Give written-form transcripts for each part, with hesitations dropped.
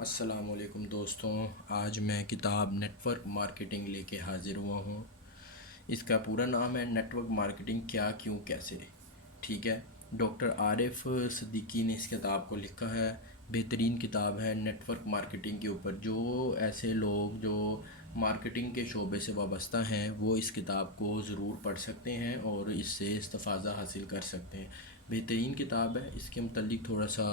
السلام علیکم دوستوں، آج میں کتاب نیٹ ورک مارکیٹنگ لے کے حاضر ہوا ہوں۔ اس کا پورا نام ہے نیٹ ورک مارکیٹنگ کیا کیوں کیسے، ٹھیک ہے۔ ڈاکٹر عارف صدیقی نے اس کتاب کو لکھا ہے۔ بہترین کتاب ہے نیٹ ورک مارکیٹنگ کے اوپر۔ جو ایسے لوگ جو مارکیٹنگ کے شعبے سے وابستہ ہیں وہ اس کتاب کو ضرور پڑھ سکتے ہیں اور اس سے استفادہ حاصل کر سکتے ہیں۔ بہترین کتاب ہے۔ اس کے متعلق تھوڑا سا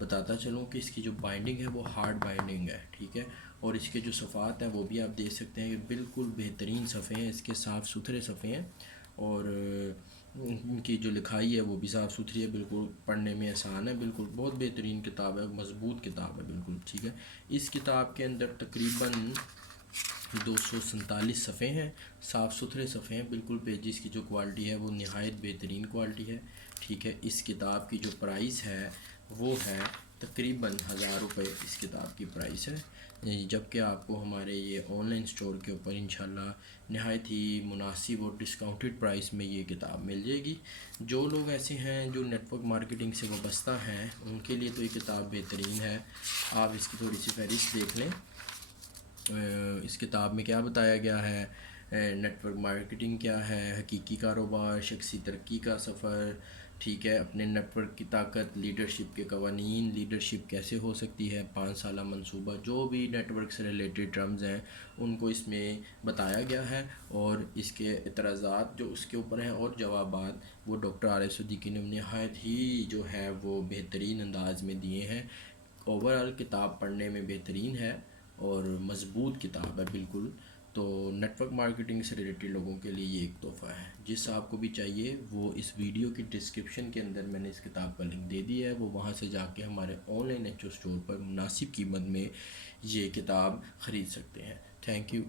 بتاتا چلوں کہ اس کی جو بائنڈنگ ہے وہ ہارڈ بائنڈنگ ہے، ٹھیک ہے، اور اس کے جو صفحات ہیں وہ بھی آپ دیکھ سکتے ہیں کہ بالکل بہترین صفحے ہیں، اس کے صاف ستھرے صفحے ہیں، اور ان کی جو لکھائی ہے وہ بھی صاف ستھری ہے، بالکل پڑھنے میں آسان ہے، بالکل بہت بہترین کتاب ہے، مضبوط کتاب ہے بالکل، ٹھیک ہے۔ اس کتاب کے اندر تقریباً 247 صفحے ہیں، صاف ستھرے صفحے ہیں، بالکل پیجز کی جو کوالٹی ہے وہ نہایت بہترین کوالٹی ہے، ٹھیک ہے۔ اس کتاب کی جو پرائس ہے وہ ہے تقریباً 1000 روپے اس کتاب کی پرائس ہے، جبکہ آپ کو ہمارے یہ آن لائن اسٹور کے اوپر انشاءاللہ نہایت ہی مناسب اور ڈسکاؤنٹڈ پرائس میں یہ کتاب مل جائے گی۔ جو لوگ ایسے ہیں جو نیٹ ورک مارکیٹنگ سے وابستہ ہیں ان کے لیے تو یہ کتاب بہترین ہے۔ آپ اس کی تھوڑی سی فہرست دیکھ لیں۔ اس کتاب میں کیا بتایا گیا ہے، نیٹ ورک مارکیٹنگ کیا ہے، حقیقی کاروبار، شخصی ترقی کا سفر، ٹھیک ہے، اپنے نیٹ ورک کی طاقت، لیڈرشپ کے قوانین، لیڈرشپ کیسے ہو سکتی ہے، 5 سالہ منصوبہ، جو بھی نیٹ ورک سے ریلیٹڈ ٹرمز ہیں ان کو اس میں بتایا گیا ہے، اور اس کے اعتراضات جو اس کے اوپر ہیں اور جوابات وہ ڈاکٹر عارف صدیقی نے نہایت ہی جو ہے وہ بہترین انداز میں دیے ہیں۔ اوورآل کتاب پڑھنے میں بہترین ہے اور مضبوط کتاب ہے بالکل۔ تو نیٹ ورک مارکیٹنگ سے ریلیٹڈ لوگوں کے لیے یہ ایک تحفہ ہے۔ جس آپ کو بھی چاہیے وہ اس ویڈیو کی ڈسکرپشن کے اندر میں نے اس کتاب کا لنک دے دیا ہے، وہ وہاں سے جا کے ہمارے online H O store پر مناسب قیمت میں یہ کتاب خرید سکتے ہیں۔ Thank you.